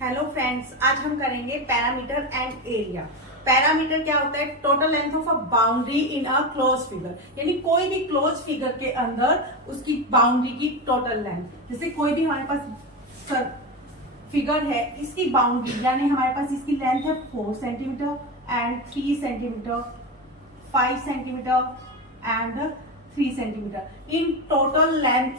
Hello friends, आज हम करेंगे पैरामीटर एंड एरिया। पैरामीटर क्या होता है? Total length of a boundary in a close figure, यानी कोई भी क्लोज फिगर के अंदर उसकी बाउंड्री की टोटल लेंथ। जैसे कोई भी हमारे पास फिगर है, इसकी बाउंड्री यानी हमारे पास इसकी लेंथ है 4 centimetre and 3 centimetre, 5 centimetre and 3 centimetre. In total length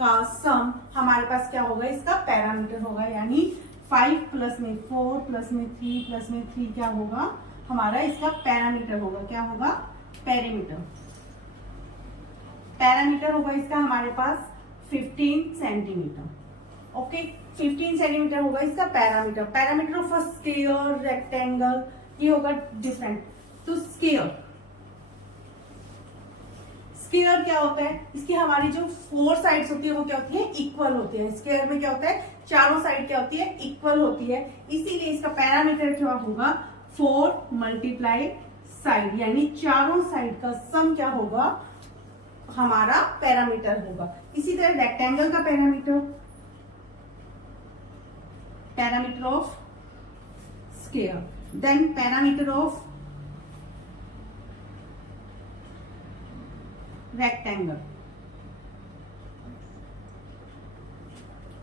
का सम हमारे पास क्या होगा? इसका पैरामीटर होगा। यानी 5 प्लस में 4 प्लस में 3 प्लस में 3 क्या होगा? हमारा इसका पैरामीटर होगा। क्या होगा? पैरामीटर। पैरामीटर होगा इसका हमारे पास 15 सेंटीमीटर। ओके, 15 सेंटीमीटर होगा इसका parameter. Parameter of a square, rectangle, ये होगा डिफरेंट। तो स्क्वायर क्या होता है? इसकी हमारी जो 4 साइड्स होती है वो क्या होती है? इक्वल होती है। स्क्वायर में क्या होता है? चारों साइड क्या होती है? इक्वल होती है। इसीलिए इसका पैरामीटर क्या होगा? 4 मल्टीप्लाई साइड, यानी चारों साइड का सम क्या होगा? हमारा पैरामीटर होगा। इसी तरह रेक्टेंगल का parameter of square, then parameter of rectangle.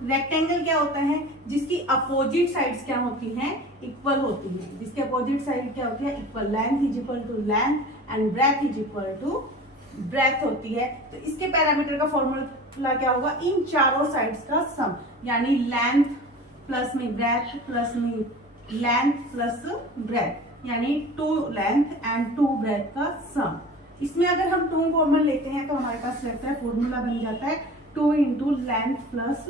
Rectangle क्या होता है? जिसकी अपोजिट साइड्स क्या होती हैं? इक्वल होती हैं। जिसके अपोजिट साइड क्या होती है? Equal. Length is equal to length and breadth is equal to breadth होती है। तो इसके पैरामीटर का फॉर्मूला क्या होगा? इन चारों साइड्स का सम, यानी लेंथ प्लस में ब्रेथ प्लस में लेंथ प्लस ब्रेथ, यानी 2 लेंथ एंड 2 ब्रेथ का सम। इसमें अगर हम 2 कॉमन लेते हैं तो हमारे पास रहता है, फॉर्मूला बन जाता है 2 इंटू लेंथ प्लस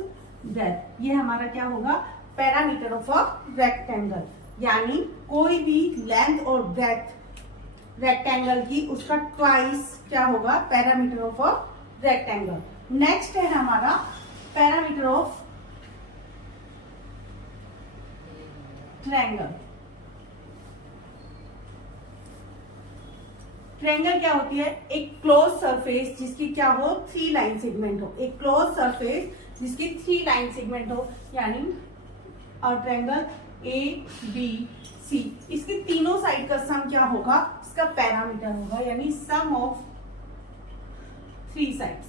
ब्रेथ। ये हमारा क्या होगा? Parameter of a rectangle. यानी कोई भी लेंथ और ब्रेथ रेक्टेंगल की, उसका ट्वाइस क्या होगा? Parameter of a rectangle. Next है हमारा पैरामीटर ऑफ ट्रायंगल। ट्रायंगल क्या होती है? एक क्लोज सरफेस जिसकी क्या हो? 3 लाइन सेगमेंट हो। एक क्लोज सरफेस जिसकी 3 लाइन सेगमेंट हो, यानी ट्रायंगल ABC। इसकी तीनों साइड का सम क्या होगा? इसका पैरामीटर होगा, यानी sum of 3 sides.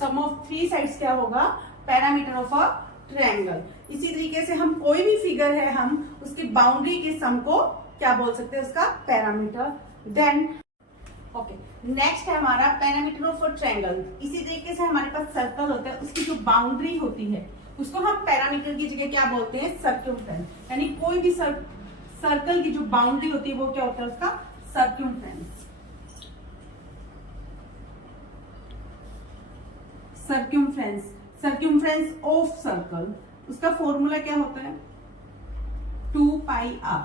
Sum of 3 sides क्या होगा? Parameter of a triangle. इसी तरीके से हम कोई भी फिगर है, हम उसकी बाउंड्री के सम को क्या बोल सकते हैं? उसका पैरामीटर। देन ओके, नेक्स्ट है हमारा पैरामीटर ऑफ ट्रायंगल। इसी तरीके से हमारे पास सर्कल होता है, उसकी जो बाउंड्री होती है उसको हम पैरामीटर की जगह क्या बोलते हैं? सर्कमफ्रेंस। यानी कोई भी सर्कल की जो बाउंड्री होती है वो क्या होता है? उसका सर्कमफ्रेंस। सर्कमफ्रेंस ऑफ सर्कल, उसका फॉर्मूला क्या होता है? 2 पाई r।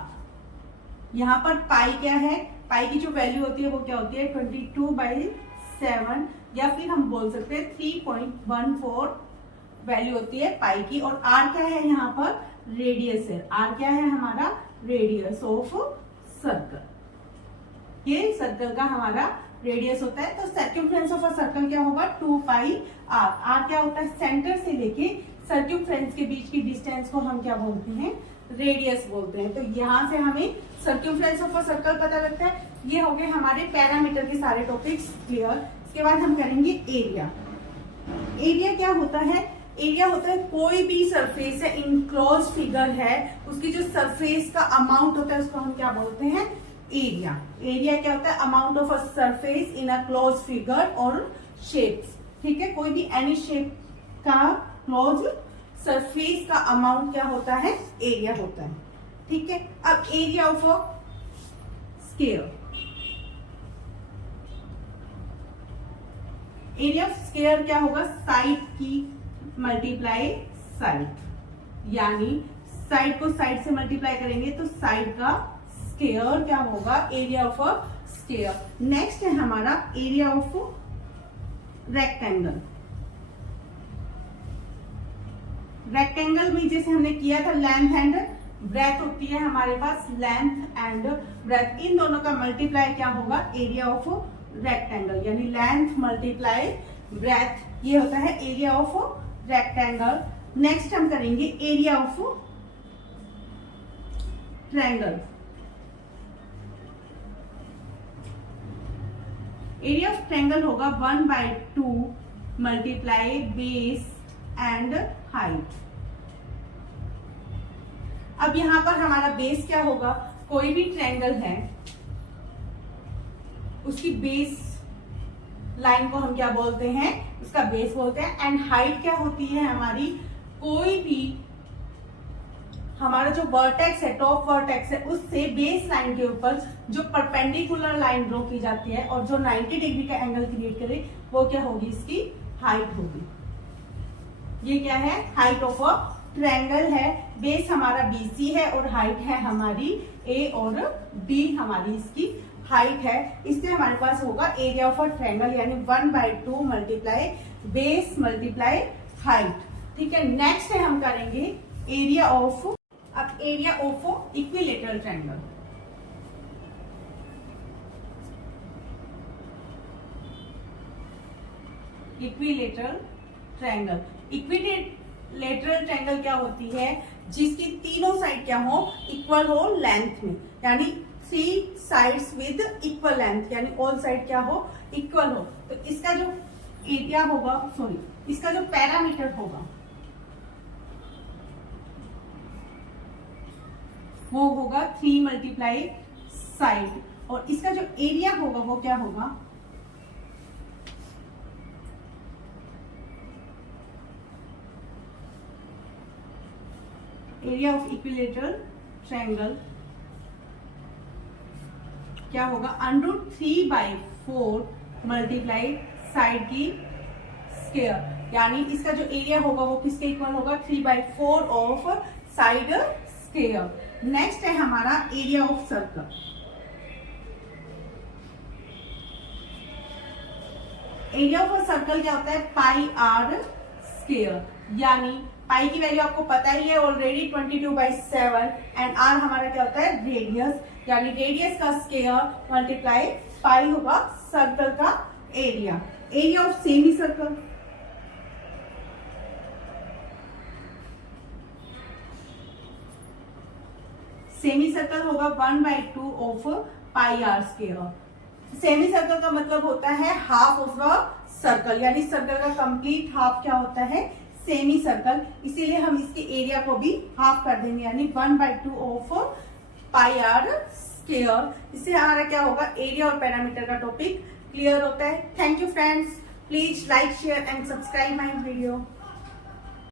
यहाँ पर पाई क्या है? पाई की जो वैल्यू होती है वो क्या होती है? 22/7, या फिर हम बोल सकते हैं 3.14 वैल्यू होती है पाई की। और आर क्या है? यहाँ पर रेडियस है। आर क्या है? हमारा रेडियस ऑफ सर्कल। ये सर्कल का हमारा रेडियस होता है। तो सर्कमफ्रेंस ऑफ अ सर्कल क्या होगा? 2 पाई r। आर क्या होता है? सेंटर से लेके सर्कमफ्रेंस के बीच की डिस्टेंस को हम क्या बोलते हैं? रेडियस बोलते हैं। तो यहां से हमें सर्कमफ्रेंस ऑफ अ सर्कल पता लगता है। ये हो गए हमारे पैरामीटर के सारे टॉपिक्स क्लियर। इसके बाद हम करेंगे एरिया। एरिया क्या होता है? एरिया होता है कोई भी सरफेस है, इनक्लोज फिगर है, उसकी जो सरफेस का अमाउंट होता है उसको हम क्या बोलते हैं? एरिया। एरिया क्या होता है? Amount of a surface in a close figure और शेप्स। ठीक है, कोई भी एनी शेप का क्लोज सरफेस का अमाउंट क्या होता है? एरिया होता है। ठीक है, अब area of a square. Area of square क्या होगा? साइड की मल्टीप्लाई साइड, यानी साइड को साइड से मल्टीप्लाई करेंगे तो साइड का स्क्वायर क्या होगा? Area of a square. Next है हमारा एरिया ऑफ रेक्टेंगल। रेक्टेंगल में जैसे हमने किया था लेंथ एंड ब्रेथ होती है हमारे पास, लेंथ एंड ब्रेथ, इन दोनों का मल्टीप्लाई क्या होगा? एरिया ऑफ रेक्टेंगल, यानी लेंथ मल्टीप्लाई ब्रेथ, ये होता है एरिया ऑफ रेक्टेंगल। नेक्स्ट हम करेंगे area of triangle. Area of triangle होगा 1/2 मल्टीप्लाई बेस एंड हाइट। अब यहां पर हमारा बेस क्या होगा, कोई भी ट्रायंगल है उसकी बेस लाइन को हम क्या बोलते हैं, उसका बेस बोलते हैं। एंड हाइट क्या होती है हमारी, कोई भी हमारा जो वर्टेक्स है, टॉप वर्टेक्स है, उससे बेस लाइन के ऊपर जो परपेंडिकुलर लाइन ड्रॉ की जाती है और जो 90 डिग्री का एंगल क्रिएट करे, वो क्या होगी, इसकी हाइट होगी। ये क्या है, हाइट ऑफ अ ट्रायंगल है। बेस हमारा BC है और हाइट है हमारी A और B हमारी इसकी हाइट है। इससे हमारे पास होगा एरिया ऑफ अ ट्रायंगल, यानी 1/2 मल्टीप्लाई बेस मल्टीप्लाई हाइट। ठीक है, नेक्स्ट है हम करेंगे एरिया ऑफ, अब area of equilateral triangle. Equilateral triangle, equilateral triangle क्या होती है, जिसकी तीनों साइड क्या हो, इक्वल हो लेंथ में, यानी 3 साइड्स विद इक्वल लेंथ, यानी ऑल साइड क्या हो, इक्वल हो। तो इसका जो एरिया होगा, सॉरी, इसका जो पैरामीटर होगा वो होगा 3 मल्टीप्लाई साइड, और इसका जो एरिया होगा वो क्या होगा, एरिया ऑफ इक्विलेटरल ट्रायंगल क्या होगा, √3/4 मल्टीप्लाई साइड की स्क्वायर, यानी इसका जो एरिया होगा वो किसके इक्वल होगा, 3/4 ऑफ साइड स्क्वायर। नेक्स्ट है हमारा area of circle. Area of circle क्या होता है, πr², यानी पाई की वैल्यू आपको पता ही है ऑलरेडी 22/7, एंड आर हमारा क्या होता है, रेडियस, यानी रेडियस का स्क्वायर मल्टीप्लाई पाई होगा सर्कल का area. Area of semi circle, semi circle होगा 1/2 ऑफ πr²। सेमी सर्कल का मतलब होता है हाफ ऑफ अ सर्कल, यानी सर्कल का कंप्लीट हाफ क्या होता है, सेमी सर्कल। इसीलिए हम इसके एरिया को भी हाफ कर देंगे, यानी 1/2 ऑफ πr²। इससे हमारा क्या होगा, एरिया और पैरामीटर का टॉपिक क्लियर होता है। Thank you friends, please like share and subscribe my video.